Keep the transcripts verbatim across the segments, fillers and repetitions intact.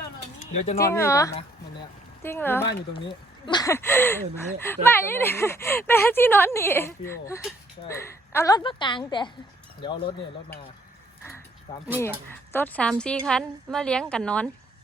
เดี๋ยวจะนอนนี่กันนะวันเนี้ยจริงเหรอบ้านอยู่ตรงนี้เออตรงนี้บ้านนี่แต่ที่นอนนี่ฟิวใช่เอารถมากลางแต่เดี๋ยวเอารถเนี่ยรถมาสามสี่นี่คันรถสามสี่คันมาเลี้ยงกันนอน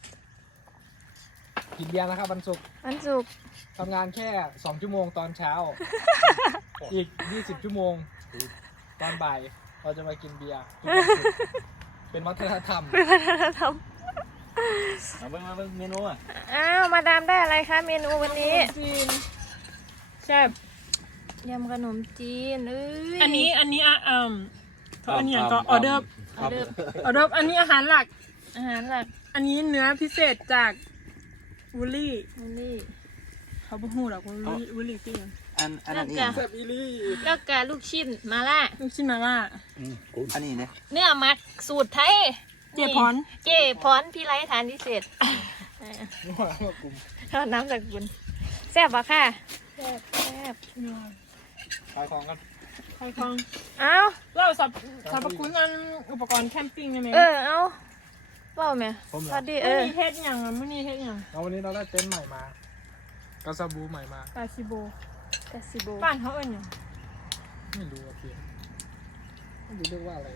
กินเบียร์นะครับวันศุกร์วันศุกร์ทำงานแค่สองชั่วโมงตอนเช้า อีกยี่สิบชั่วโมงตอนบ่ายเราจะมากินเบียร์ทุกวันศุกร์เป็นวัฒนธรรมเป็นวัฒนธรรมเอาเบิ่งมาเบิ่งเมนูอ่ะอ้าวมาดามได้อะไรคะเมนูวันนี้จีนแซ่บยำขนมจีนเอ้ยอันนี้อันนี้อ่ะอืมเขาอันนี้ก็ออเดอร์ออเดิร์ฟออเดอร์อันนี้อาหารหลักอาหารหลักอันนี้เนื้อพิเศษจากวูลลี่นี่เขาไม่พูดหรอกว่าวูลลี่วูลลี่คือหยังอันอันนั้นอีกแซ่บอีลี่แล้วก็ลูกชิ้นมาล่าลูกชิ้นมาล่าอันนี้เนี่ยเนื้อหมักสูตรไทยเจี๊ยบพรเจ๊พรพี่ไรทานพิเศษนี่ว่ากลุ่มทอดน้ำจากกุลแซ่บปะค่ะแซ่บแซ่บขายของกันใครคลองเอาเล่าสรรพสรรพคุณอันอุปกรณ์แคมปิ้งได้ไหมเออเอาเปล่าไหมผมเหรพออดีเอมื่ออนี้เฮ็ดอย่างอ่ะมื่อนี้เฮ็ดอย่างแล้ววันนี้เราได้เต็นท์ใหม่มากาซาบูใหม่มากาซิโบกาซิโบบ้านเขาเอิ้นอย่างไม่รู้อะพี่ไม่รู้เรียกว่าอะไร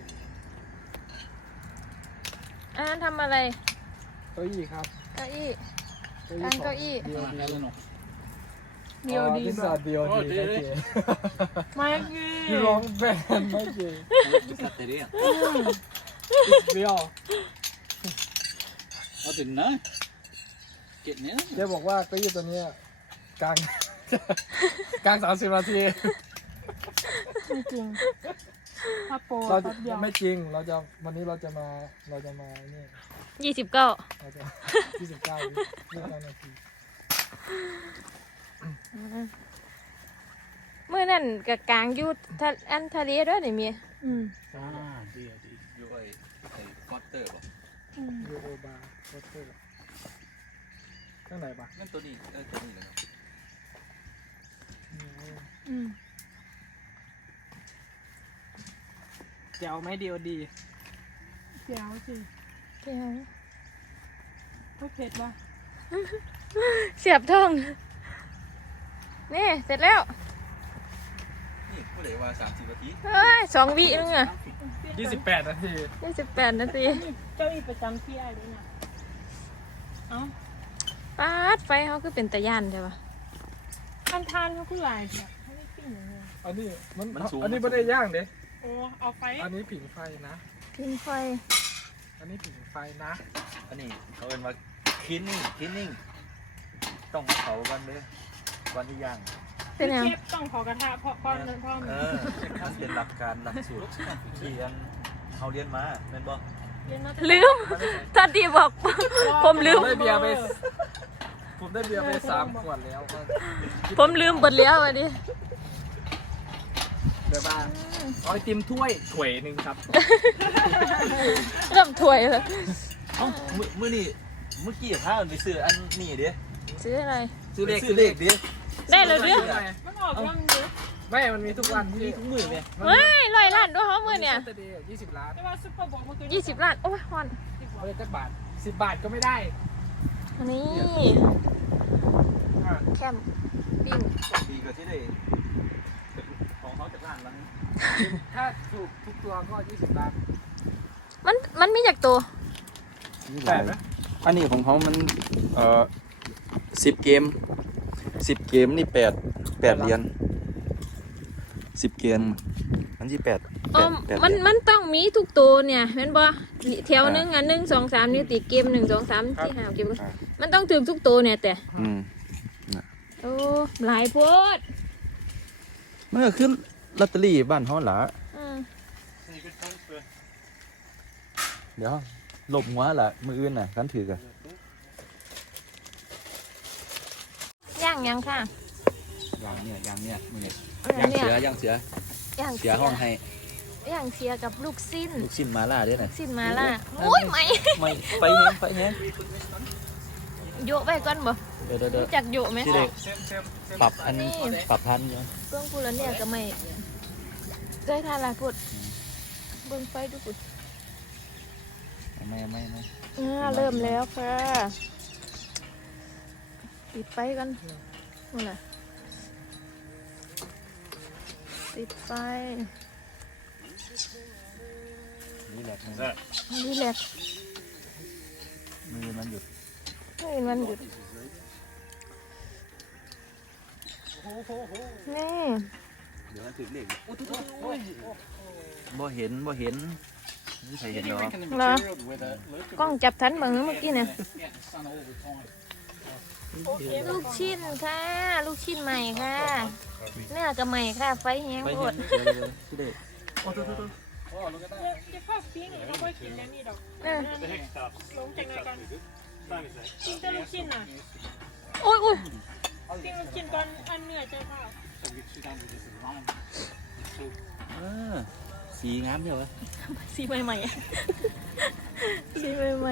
อันนั้นทำอะไรเก้าอี้ครับเก้าอี้เก้าอี้ตั้งเก้าอี้เดียวดีเดียวดีพิซแบซ่าบเดียวดีนะเจ๊ไม่กีพี่ร้องแบนด์ไม่เจ๊พิซซ่าเตเรียเดียวเอาถึงนะเก็บเนี้ยเจ๊บอกว่าเก้าอี้ตัวเนี้ยกลาง กลางสามสิบนาทีไม่จริงถ้าโปรเราแป๊บเดียวไม่จริงเราจะวันนี้เราจะมาเราจะมาเนี่ยยี่สิบเก้าเราจะยี่สิบเก้ายี่สิบเก้านาทีเมื่อนั่นกับกลางอยูทะอันทะเลด้วยนี่มีอืมอ่าดีดีอยู่ไอ้ไอ้ฟอสเตอร์ป่ะอืมยูโอบาร์โคตรเตอร์ข้างไหนปะนั่นตัวนี้เออตัวนี้เลยอืมแจ๋วไหมดีโอดีเดี๋ยวสิเดี๋ยวเขาเผ็ดว่ะเสียบท้องนี่เสร็จแล้วนี่ผู้เหลวว่าสามสิบนาทีเฮ้ยสองวินึงอ่ะยี่สิบแปดนาทียี่สิบแปดนาทีนี่เจ้าอีประจำที่อะไรเนี่ยเอ้าปาดไฟเขาคือเป็นตะย่านใช่ปะอันทานเขาคือลายแบบเขาไม่ปิ้งอย่างเงี้ยอันนี้มันอันนี้ไม่ได้ย่างเด้โอ้เอาไฟอันนี้ผิงไฟนะพิงไฟอันนี้ผิงไฟนะอันนี้เขาเป็นว่าคินนิ่งคินนิ่งต้องเผาวันเลยวันที่ย่างเป็นยังเชฟต้องขอกระทะเพราะก้อนเพราะเออมันเป็นหลักการหลักสูตรที่อันเขาเรียนมาเป็นบ่เรียนมาลืมตอนดีบอก ผมลืผม มได้เบียร์ไปผมได้เบียร์ไปสามขวดแล้วก็ผมลืมเบิดแล้วอันนี้เดี๋ยวบ้างเอาไอติมถ้วยถ้วยหนึ่งครับเริ่มถวยเลยเอ้ามื้อมื้อนี้เมื่อกี้พามันไปซื้ออันนี้เด้ซื้ออะไรซื้อเลขซื้อเลขดิได้แล้วเด้อมันออกยังเยอะไม่มันมีทุกวันมีทุกมื้อเนี่ยเฮ้ยลอยล้านด้วยเขามือเนี่ยยี่สิบล้านแต่ว่าซุปเปอร์โบว์มันคือยี่สิบล้าน โอ้ยฮอนเขาเรียกจักบาทสิบบาทก็ไม่ได้นี่อ่ะแคมปิ้งดีกว่าที่ได้ของเขาจากร้านแล้วถ้าถูกทุกตัวก็ยี่สิบล้านมันมันมีจากตัวแปดไหมอันนี้ของเขามันเอ่อสิบเกมสิบเกมนี่แปดแปดเหรียญสิบเกมอันที่แปดอ๋อแปดมันเหรียญมันต้องมีทุกตัวเนี่ยเห็นบ่แถวหนึงอ่ะหนึ่งสองสามนี่ติดเกมหนึ่งสองสามที่ห้าเกมมันต้องถึงทุกตัวเนี่ยแต่อืมโอ้หลายโพดมันก็คือลอตเตอรี่บ้านเขาหละอืมเดี๋ยวหลบหัวละมืออื่นน่ะกันถือกันย่างยังค่ะยางเนี่ยยางเนี่ยมือเนี่ยอัยางนี่เสือยางเสือย่างเสือห้องให้ย่างเสียกับลูกสิ้นลูกชิ้นมาล่าด้วยน่ะสิ้นมาล่ะโอ้ยไม่ไม่ไปแห้งไปแห้งโยะไปก่อนบ่เดี๋ยวเดี๋ยวเดี๋ยวรู้จักโยะไหมที่เด็กปรับอันปรับพันอยู่เบื้องพูดแล้วเนี่ยก็ไม่เคยทานอะไรพูดเบื้องไฟดูพูดอไม่ไม่ไม่อ่าเริ่มแล้วค่ะปิดไฟกันนั่นแหละปิดไฟนี่แหละมือรีแลกซ์มือมันหยุดให้มันหยุดนี่เดี๋ยวมันถึงเหล็กบ่เห็นบ่เห็นไม่ใครเห็นหรอกเหรอกล้องจับทันเหมือนเมื่อกี้เนี่ยลูกชิ้นค่ะ ลูกชิ้นใหม่ค่ะเนื้อกับใหม่ค่ะ ไฟแห้งโคตรที่เด็กโอ้โหจะข้าวปิ้งหรือว่ากินแล้วนี่ดอกเออลงจากไหนกันกินแต่ลูกชิ้นน่ะโอ้ยโอ้ยปิ้งลูกชิ้นก่อนอันเนื้อใจข้าวเออสีงามเดียววะสีใหม่ๆสีใหม่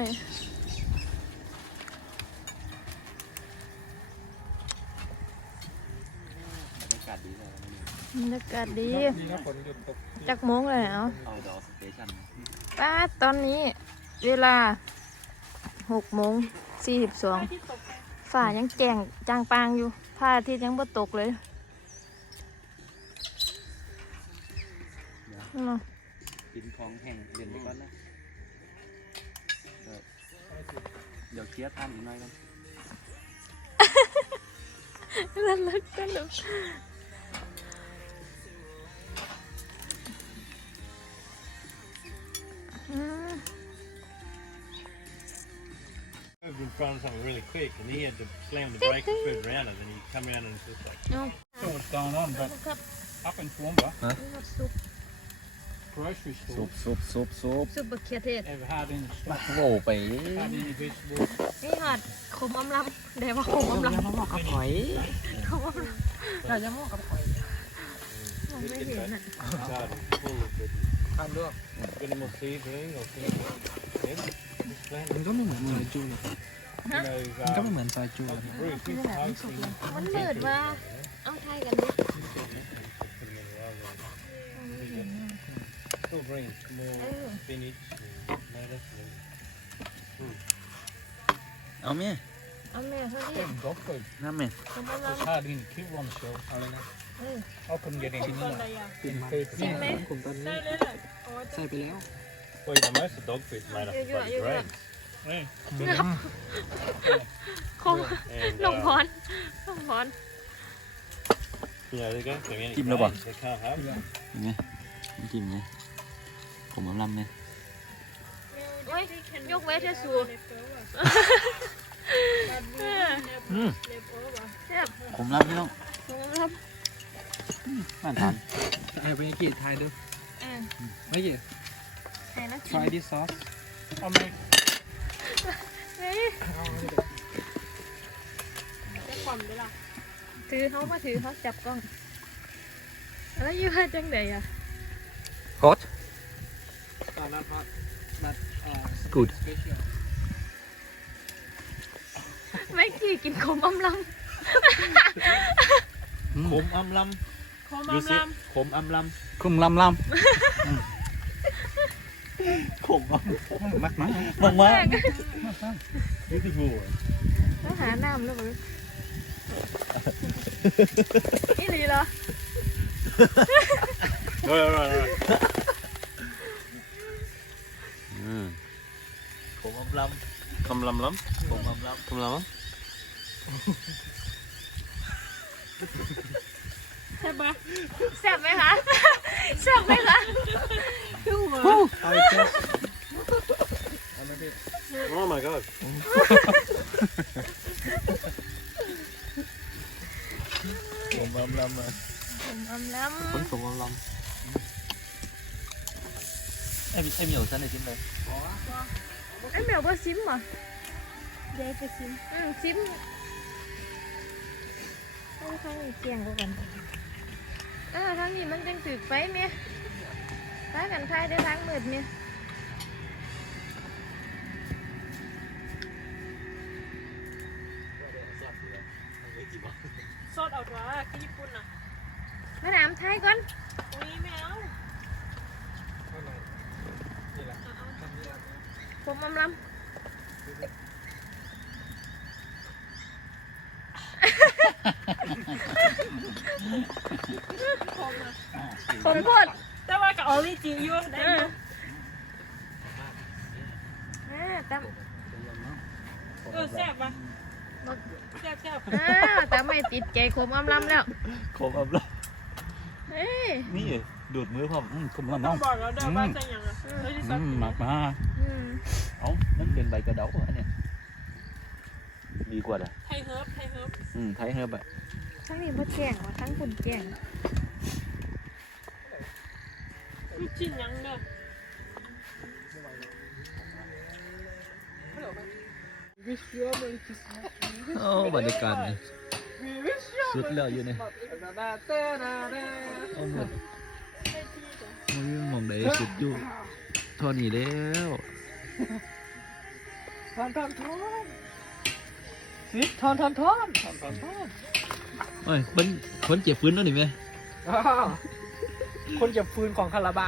บรรยากาศดีเลยๆบรรยากาศดีดีนะฝนหยุดตกจักโมงเลยเอาเอาดอสเตชันป้าตอนนี้เวลาหกโมงสี่สิบสองที่ตกไปฝ่ายังแจ้งจางปางอยู่พระอาทิตย์ยังบ่ตกเลยนั่นเนาะกินของแห้งเรียนไปก่อนนะเดี๋ยวเคลียร์ท่านอีกหน่อยกันนั่นลึกนั่นลึกอืม moved in front of something really quick, and he had to slam the brake and put it around it, and he come around and it's just like, เอา So what's going on but ครับ up in Toowoomba ซุป grocery ซุ store ปซุปซุปซุปซุปบะเขือเทศ have hardly any stock โอ้ไป hardly any vegetables นี่หอดขมอมลำเดี๋ยวว่าขมอมลำมอกกับหอยขมอมลแต่ยังมองกับใครำมองไม่เห็นอ่ะ garden full of the ทานด้วย minimal seasoning or things like that. Just plant มันก็ไม่เหมือนซอยจูเลย You know, มันก็ไม่ um, เหมือนซอยจูเลย Bruce, he's posting, มันมืดว่าเอาไทยกันดิ put them in a row. Still greens, more spinach and lettuce and เอาเมียเอาแม่เขาดิ Getting dog food น้ำเมียขมอมล There's hardly any kibble on the shelf อะไรนะำเออ I couldn't get any ตอนใดอ่ะกินเฟซนี่ผมตอนนี้ได้เลยแหละโอ้ใส่ไปแล้ว well, you know, most of dog food's made up of Yeah, bloody yeah, yeah. grains. คง And หลงพ uh, รหลงพร you know, they don't bring any Keep them up. grains, they can't have them. เห็นไหมมันกินไหมผมเอาลำเนี่ยโอ้ยยกเว้นเธอสูอืมแซ่บผมลำพี่น้องขมอมลน่าทานไอ้ไปกี่ทายดูำเออไม่กี่ใส่แล้วชิม try this sauce เอาไหมเฮ้ยจะความด้วยล่ะถือเขามาถือเขาจับกล้องแล้วอยู่ว่าจังไดอ่ะฮอตตอนนั้นครับ but uh Good. special ไม่กี่กินขมอมลขมอำลขอำมาดูสิลขมอำลคุมลำลำขมอำำมักมั้งมากมาก Beautiful. ำแล้วหาน้ำแล้วบ่รู้อีหลีเหรอ Right, right, right. อืมขมอำลำคำลำลขมอำลำำคำลำใช่ปะแซ่บไหมคะแซ่บไหมคะคือหัวเอาอีกเจ้าเอามาดิ Oh my god. ขมอำลำอ่ะขมอมลคนขมอำลำไอ้ไอ้เหมียวฉันเลยจิ้มเลยำไอ้แมวบ่ซิมเหรอเดี๋ยวไปชิมอืมซิมต้องข้างนี้เกียงกว่ากันเออทางนี้มันจังตึกไฟเมียถ้ากันทายได้ทางมืดเมียซดเอาตัวที่ญี่ปุ่นอ่ะมาถามไทยก่อนอุ้ยแมวเอาหน่อยนี่แหละทำนี่ละผมอำลำขมโพดแต่ว่ากับออริจินอยู่ได้อยู่อ่าตำเออแซ่บปะแซ่บแซ่บอ่าตำไม่ติดใจขมอำลำแล้วขมอับแล้วเอ้ยนี่ดูดมือผมอืมขมอับต้อน้องงบอกแล้วเด้อว่าใส่หยังอ่ะเออที่สัอืกมหมักมาอืมเอ้านั่นเป็นใบกระเดาอันเนี้ยดีกว่าอ่ะไทยเฮิร์บไทยเฮิร์บอืมไทยเฮิร์บอะทั้งนี้บ่แจ้งว่าทั้งคุณแจ้งลูกชิ้นหยังเด้อโอ้บรรยากาศเนี่ยสุดแล้วอยู่เนี่ยเอาหมดมันมองได้สุดอยู่เท่านี้แล้วทอนทอนทอนนิดทอนทอนทอนทอนทอนทอนเอ้ยคนคนเจ็บฟื้นแล้วนี่ไหมอ้าวคนเก็บฟืนของคาราบาว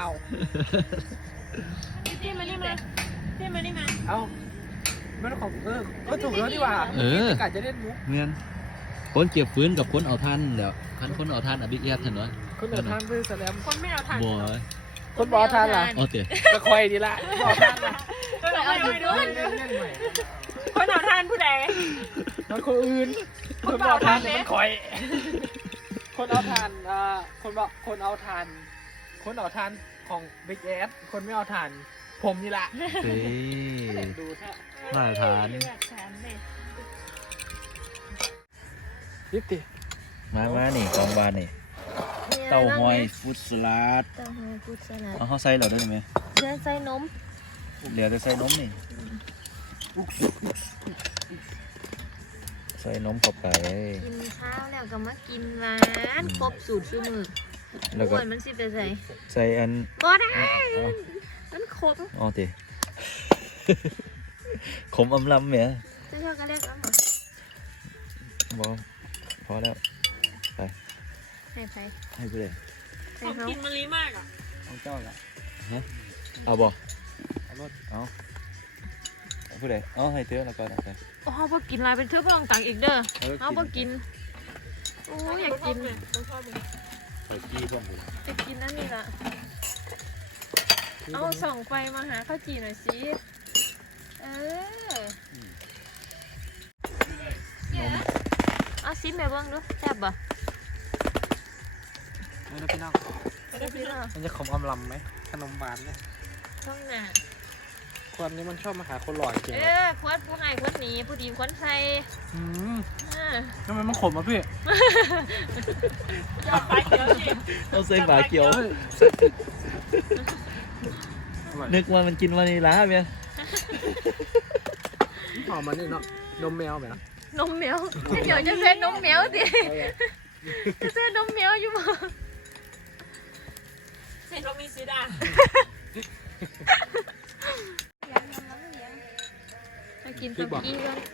ที่มานี่มาที่มานี่มาเอ้าไม่ต้องของเออก็ถูกแล้วดีกว่าเออกะจะเล่นมุกเมียนคนเก็บฟื้นกับคนเอาท่านเดี๋ยวคันคนเอาท่านอบิ๊กแอดทันวะคนเดือดทานเพื่อแสดงคนไม่เอาถ่านบ่คนบอทานล่ะเอาเตะก็คอยดีละบอทานล่ะคนเอาอยู่ด้วยเล่นเล่นใหม่คนเอาทานผู้ใดมันคนอื่นคนบอทานเนี่ยมันคอย คนเอาทานอ่าคนบอกคนเอาทาน คนเอาทานของบิ๊กแอดคนไม่เอาทาน ผมนี่ละเฮ้ยดูท่ามาตรฐานแบบฐานเลยยิบติมามานี่กองวานนี่เต้าหอยฟุตสลัดเต้าหอยกุศลเอาเขาใส่เหรอได้ไหมเนื้อใส่นมเหลือแต่ใส่นมนี่ใส่นมเข้าไปกินข้าวแล้วก็มากินหวาน ครบสูตรซุมือแล้วก็อ้วนมันสิไปใส่ใส่อันบ่ได้เอามันครบเอาเตะ ขมอำลำเนี่ยจะชอบก็เรียกแล้วหมดบอกพอแล้วให้ไปให้ไปเลยให้ของเขากินมะลิมากอ่ะของเจ้าละเอาบ่เอารถเอาเอาผู้ใดเอาให้เตื้อแล้วก็เอาไปโอ้เขาบ่กินหลายเป็นทื่อพลังตังอีกเด้อเออเขาบ่กินโอ้ยอยากกินต้องชอบเลยใส่กี้บ้างดิอยากกินนั่นนี่ล่ะเอาส่องไฟมาหาข้าวจีหน่อยสิเออเอาซิมไปเบิ่งดูแซ่บบ่นี่นะพี่น้องแซ่บพี่น้องมันจะขมอำลำไหมขนมหวานเนี่ยช่องหน้าคนนี้มันชอบมาหาคนหล่อจริงเออควดผู้ให้ควดหนีผู้ดีควดใส่อืมอ่าทำไมมันขมอ่ะพี่ยอดไปเดี๋ยวสิเอาใส่ฝาเขียวอร่อยนึกว่ามันกินวานิลลาเมียหอมมันนี่เนาะนมแมวไหมนะนมเหมียวเดี๋ยวจะเป็นนมเหมียวสิจะเป็นนมเหมียวอยู่บ่เห็นเรามีซีดามากินข้าวกี้ก่อน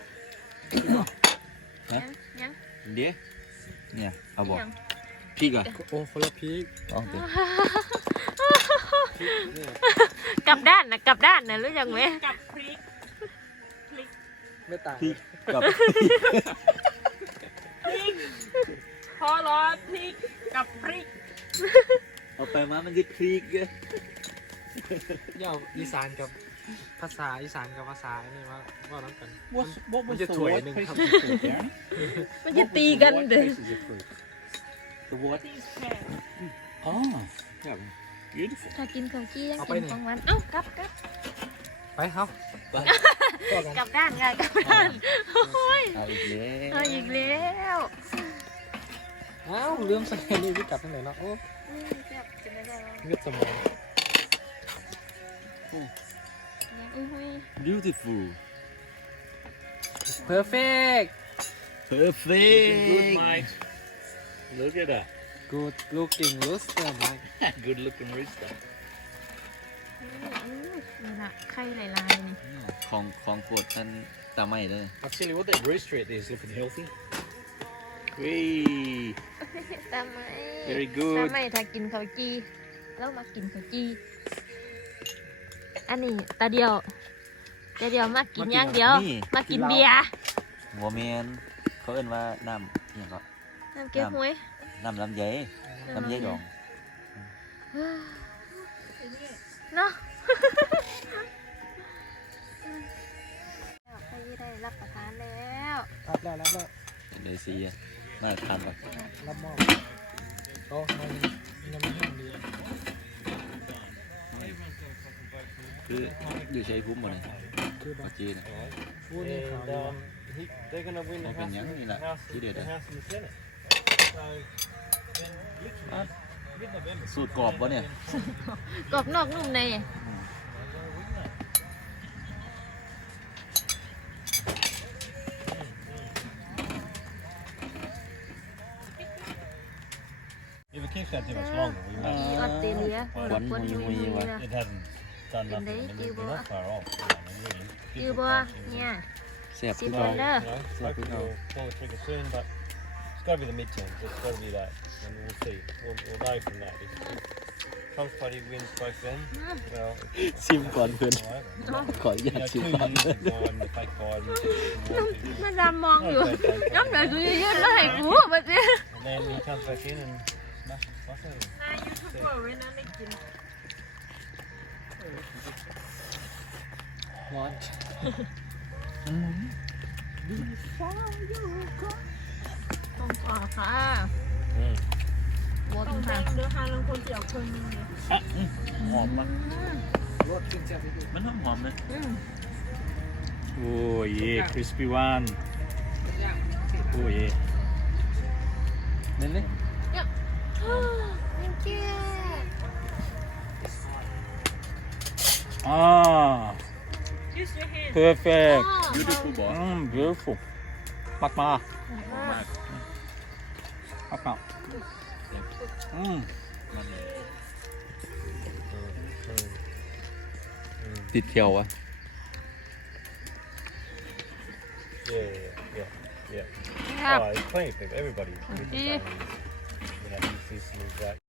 ยังยังเดี๋ยวเนี่ยเอาบอกยังพริกอ่ะโอ้คนละพีกเอาเถอะนี่กลับด้านนะกลับด้านนะรู้จักไหมกับพริกไม่ต่างพริกกับพริกพอร้อนพริกกับพริกเอาไปมามันจะพริกอะเย่าอีสานกับภาษาอีสานกับภาษาอันนี้ว่าว่าน้ำกัน What, what Man was just the wait, what then places come- of fruit, Darren? มันจะตีกันเด้อ Places of fruit. The what? ที่แพง Oh, yeah, beautiful. ถ้ากินข้าวกี้ยังเอาไปกินนี่ของหวานเอ้ากลับกลับไปครับกลับด้านค่ะกลับด้านโอ้ยเอาอีกแล้วเอาอีกแล้วอ้าวเรื่องใส่นี่พี่กลับที่ไหนเนาะโอ้อืมเจ็บกินไม่ได้แล้วเงือกสมองยังอุ้ยหุ้ย beautiful perfect perfect Good, mate. Look at that. good looking rooster Mike Good looking rooster. อืมอืมนี่ละไข่ลายๆนี่ของของโปรดท่านตาไม่เลย I'll tell you what, that rooster out there is looking healthy. Wee. ตามไหม Very ตาม good ไหมถ้ากินข้าวจีแล้วมากินข้าวจีอันนี้ตาเดียวแต่เดี๋ยวมากินอย่างเดียวนี่มากินเบียร์หัวเมนเขาเอิ้นว่าน้ำเนี่ยก็น้ำเก๊กฮวยน้ำลำไยลำไยดองเนาะใครได้รับประทานแล้วรับแล้วรับแล้วเดซีอะมาทานแบบรับมอบโต๊ะมันยังไม่แห้งดีคืออยู่ใช้พุ่มหมดเลยคือแบบปัจจีนะพูดนี่ขาว And ดี um, he, they're going to win the Open house, young, you know, house, you did the it. house in the Senate. So then literally mid-November. สูตรกรอบวะเนี่ยกรอบนอกนุ่มใน If it keeps that too much longer, we มี might. ออสเตรเลียควันควันหุหุยยๆหุวะยละ It hasn't done In nothing. the I mean, table. we're not far off. You know, I mean, really. อยู่ Different บ่ countries, เนี่ยแซ่บสิคือบ่เก่าเด้อ You know, hopefully we'll pull the trigger soon, but it's got to be the midterms. It's got to be that, and we'll see. We'll, we'll know from that. If, if Trump's party wins both then, well, it's ชิมก่อนเพื่อน all over. ขออนุญา You ต know, ชิม two ก่อน years of Biden, the fake Biden, the war people. มาดามมองอยู่ น้ำเหนือกูยืดๆแล้วให้กูมาเจ้ And then he comes back in and smashes the fuck out of him. นายยูทูบเบอร์เว้ยนะได้กินร้อนต้องขอค่ะ Mm. บดต้องแดค่ะงเดือดฮาลังคนเดียวคนนึงเลยหอมมากรสขึ้นแซ่บไปดูมันหอมหอมเลยอืม Oh yeah, crispy one. ย่าง Oh yeah. เน้นเลย thank you Ah, Use your hand perfect. ยูทูบบอก Mm, beautiful. ปักมามากปักมาอืมติดเขียวอะ Yeah, yeah, yeah. ครับ Oh, it's plenty of people. Everybody. People Yeah. saying, you know, use this, use that.